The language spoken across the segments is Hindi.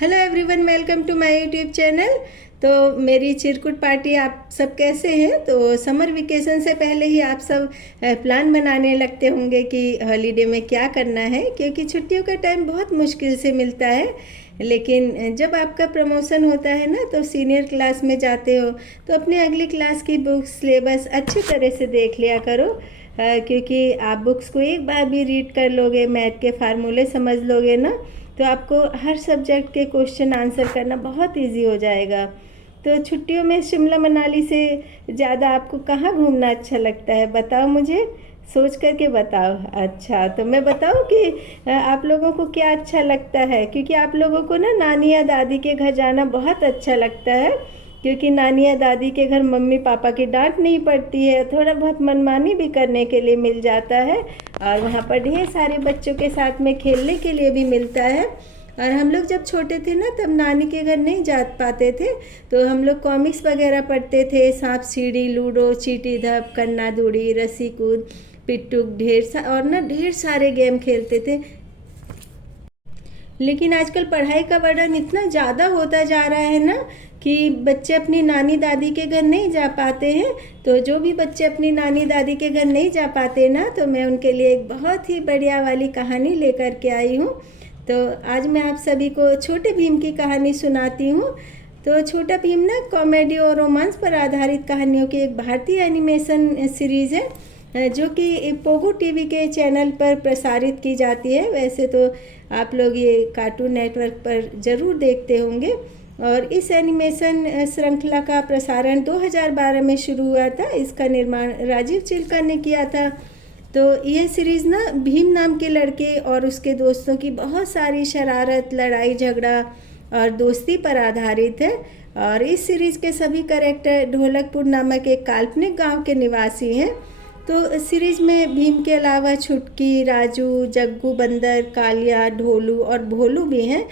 Hello everyone, welcome to my YouTube channel. तो मेरी चिरकुट पार्टी, आप सब कैसे हैं? तो समर वेकेशन से पहले ही आप सब प्लान बनाने लगते होंगे कि हॉलीडे में क्या करना है, क्योंकि छुट्टियों का टाइम बहुत मुश्किल से मिलता है। लेकिन जब आपका प्रमोशन होता है ना, तो सीनियर क्लास में जाते हो तो अपने अगली क्लास की बुक्स सिलेबस अच्छी तरह से देख लिया करो, क्योंकि आप बुक्स को एक बार भी रीड कर लोगे, मैथ के फार्मूले समझ लोगे ना, तो आपको हर सब्जेक्ट के क्वेश्चन आंसर करना बहुत इजी हो जाएगा। तो छुट्टियों में शिमला मनाली से ज़्यादा आपको कहाँ घूमना अच्छा लगता है, बताओ मुझे, सोच करके बताओ। अच्छा, तो मैं बताऊँ कि आप लोगों को क्या अच्छा लगता है, क्योंकि आप लोगों को ना नानी या दादी के घर जाना बहुत अच्छा लगता है, क्योंकि नानी या दादी के घर मम्मी पापा की डांट नहीं पड़ती है, थोड़ा बहुत मनमानी भी करने के लिए मिल जाता है, और वहाँ पर ढेर सारे बच्चों के साथ में खेलने के लिए भी मिलता है। और हम लोग जब छोटे थे ना, तब नानी के घर नहीं जा पाते थे, तो हम लोग कॉमिक्स वगैरह पढ़ते थे, सांप सीढ़ी, लूडो, चीटी धप, कन्ना दूड़ी, रस्सी कूद, पिट्टू, और ना ढेर सारे गेम खेलते थे। लेकिन आजकल पढ़ाई का बर्डन इतना ज़्यादा होता जा रहा है ना, कि बच्चे अपनी नानी दादी के घर नहीं जा पाते हैं। तो जो भी बच्चे अपनी नानी दादी के घर नहीं जा पाते ना, तो मैं उनके लिए एक बहुत ही बढ़िया वाली कहानी लेकर के आई हूँ। तो आज मैं आप सभी को छोटे भीम की कहानी सुनाती हूँ। तो छोटा भीम ना कॉमेडी और रोमांस पर आधारित कहानियों की एक भारतीय एनिमेशन सीरीज़ है, जो कि पोगो टीवी के चैनल पर प्रसारित की जाती है। वैसे तो आप लोग ये कार्टून नेटवर्क पर ज़रूर देखते होंगे। और इस एनिमेशन श्रृंखला का प्रसारण 2012 में शुरू हुआ था। इसका निर्माण राजीव चिल्का ने किया था। तो यह सीरीज़ ना भीम नाम के लड़के और उसके दोस्तों की बहुत सारी शरारत, लड़ाई झगड़ा और दोस्ती पर आधारित है। और इस सीरीज़ के सभी कैरेक्टर ढोलकपुर नामक एक काल्पनिक गांव के निवासी हैं। तो सीरीज़ में भीम के अलावा छुटकी, राजू, जग्गू बंदर, कालिया, ढोलू और भोलू भी हैं।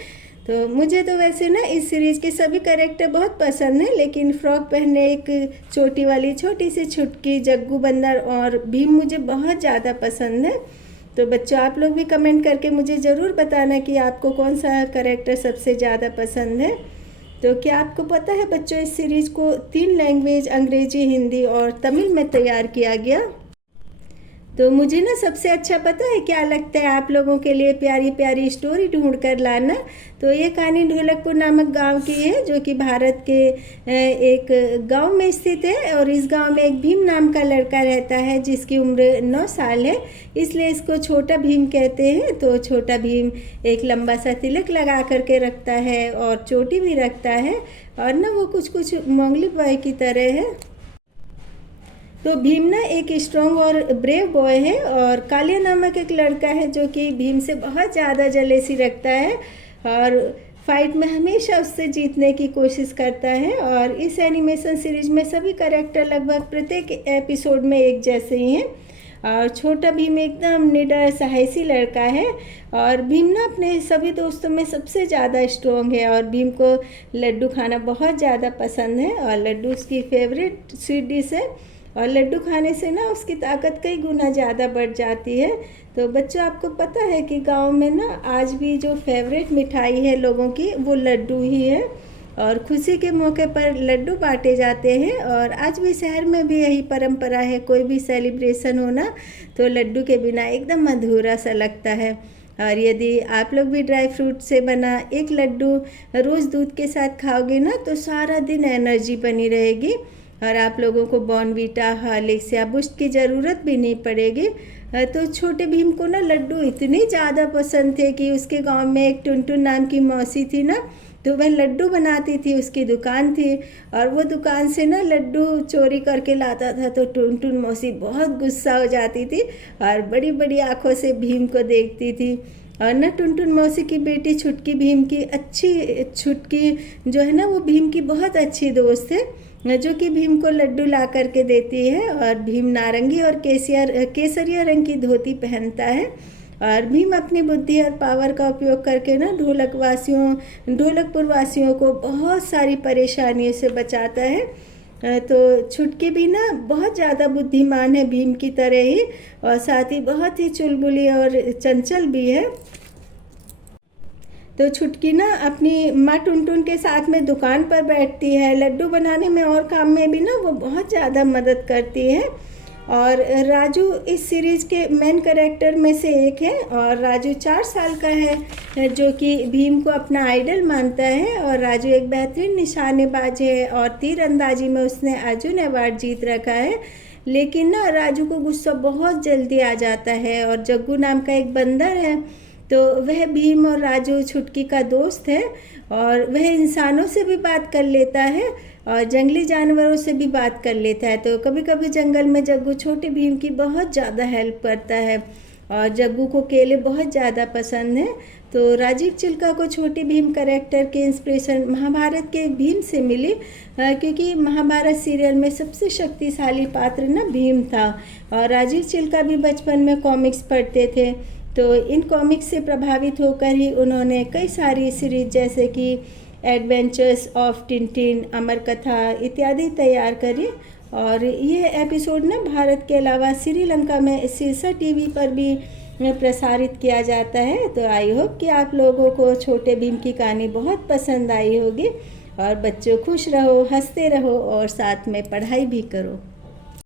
तो मुझे तो वैसे ना इस सीरीज़ के सभी कैरेक्टर बहुत पसंद हैं, लेकिन फ्रॉक पहने एक चोटी वाली छोटी सी छुटकी, जग्गू बंदर और भीम मुझे बहुत ज़्यादा पसंद है। तो बच्चों, आप लोग भी कमेंट करके मुझे ज़रूर बताना कि आपको कौन सा कैरेक्टर सबसे ज़्यादा पसंद है। तो क्या आपको पता है बच्चों, इस सीरीज़ को 3 लैंग्वेज, अंग्रेजी, हिंदी और तमिल में तैयार किया गया। तो मुझे ना सबसे अच्छा पता है क्या लगता है, आप लोगों के लिए प्यारी प्यारी स्टोरी ढूंढ कर लाना। तो ये कहानी ढोलकपुर नामक गांव की है, जो कि भारत के एक गांव में स्थित है। और इस गांव में एक भीम नाम का लड़का रहता है, जिसकी उम्र 9 साल है, इसलिए इसको छोटा भीम कहते हैं। तो छोटा भीम एक लंबा सा तिलक लगा करके रखता है और चोटी भी रखता है, और ना वो कुछ कुछ मोंगली बॉय की तरह है। तो भीम ना एक स्ट्रॉन्ग और ब्रेव बॉय है। और कालिया नामक एक लड़का है, जो कि भीम से बहुत ज़्यादा जलेसी रखता है और फाइट में हमेशा उससे जीतने की कोशिश करता है। और इस एनिमेशन सीरीज में सभी कैरेक्टर लगभग प्रत्येक एपिसोड में एक जैसे ही हैं। और छोटा भीम एकदम निडर साहसी लड़का है। और भीम ना अपने सभी दोस्तों में सबसे ज़्यादा स्ट्रॉन्ग है। और भीम को लड्डू खाना बहुत ज़्यादा पसंद है, और लड्डू उसकी फेवरेट स्वीट डिश है। और लड्डू खाने से ना उसकी ताकत कई गुना ज़्यादा बढ़ जाती है। तो बच्चों, आपको पता है कि गांव में ना आज भी जो फेवरेट मिठाई है लोगों की, वो लड्डू ही है। और खुशी के मौके पर लड्डू बांटे जाते हैं। और आज भी शहर में भी यही परंपरा है, कोई भी सेलिब्रेशन होना तो लड्डू के बिना एकदम अधूरा सा लगता है। और यदि आप लोग भी ड्राई फ्रूट से बना एक लड्डू रोज़ दूध के साथ खाओगे ना, तो सारा दिन एनर्जी बनी रहेगी, और आप लोगों को बॉर्नवीटा, हॉर्लिक्स या बूस्ट की ज़रूरत भी नहीं पड़ेगी। तो छोटे भीम को ना लड्डू इतने ज़्यादा पसंद थे कि उसके गांव में एक टुनटुन नाम की मौसी थी ना, तो वह लड्डू बनाती थी, उसकी दुकान थी। और वो दुकान से ना लड्डू चोरी करके लाता था, तो टुनटुन मौसी बहुत गुस्सा हो जाती थी और बड़ी बड़ी आँखों से भीम को देखती थी। और ना टुनटुन मौसी की बेटी छुटकी भीम की छुटकी जो है ना, वो भीम की बहुत अच्छी दोस्त है, जो कि भीम को लड्डू ला करके देती है। और भीम नारंगी और केसरिया रंग की धोती पहनता है। और भीम अपनी बुद्धि और पावर का उपयोग करके ना ढोलकपुर वासियों को बहुत सारी परेशानियों से बचाता है। तो छुटकी भी ना बहुत ज़्यादा बुद्धिमान है भीम की तरह ही, और साथ ही बहुत ही चुलबुली और चंचल भी है। तो छुटकी ना अपनी माँ टुनटुन के साथ में दुकान पर बैठती है, लड्डू बनाने में और काम में भी ना वो बहुत ज़्यादा मदद करती है। और राजू इस सीरीज़ के मेन कैरेक्टर में से एक है, और राजू 4 साल का है जो कि भीम को अपना आइडल मानता है। और राजू एक बेहतरीन निशानेबाज है और तीरंदाजी में उसने अर्जुन अवार्ड जीत रखा है। लेकिन ना राजू को गुस्सा बहुत जल्दी आ जाता है, और जग्गू नाम का एक बंदर है, तो वह भीम और राजू छुटकी का दोस्त है, और वह इंसानों से भी बात कर लेता है और जंगली जानवरों से भी बात कर लेता है। तो कभी कभी जंगल में जग्गू छोटे भीम की बहुत ज़्यादा हेल्प करता है, और जग्गू को केले बहुत ज़्यादा पसंद है। तो राजीव चिल्का को छोटे भीम कैरेक्टर के इंस्पिरेशन महाभारत के भीम से मिली, क्योंकि महाभारत सीरियल में सबसे शक्तिशाली पात्र ना भीम था। और राजीव चिल्का भी बचपन में कॉमिक्स पढ़ते थे, तो इन कॉमिक्स से प्रभावित होकर ही उन्होंने कई सारी सीरीज जैसे कि एडवेंचर्स ऑफ टिनटिन, अमर कथा इत्यादि तैयार करी। और ये एपिसोड ना भारत के अलावा श्रीलंका में सिरसा टीवी पर भी प्रसारित किया जाता है। तो आई होप कि आप लोगों को छोटे भीम की कहानी बहुत पसंद आई होगी। और बच्चों खुश रहो, हंसते रहो और साथ में पढ़ाई भी करो।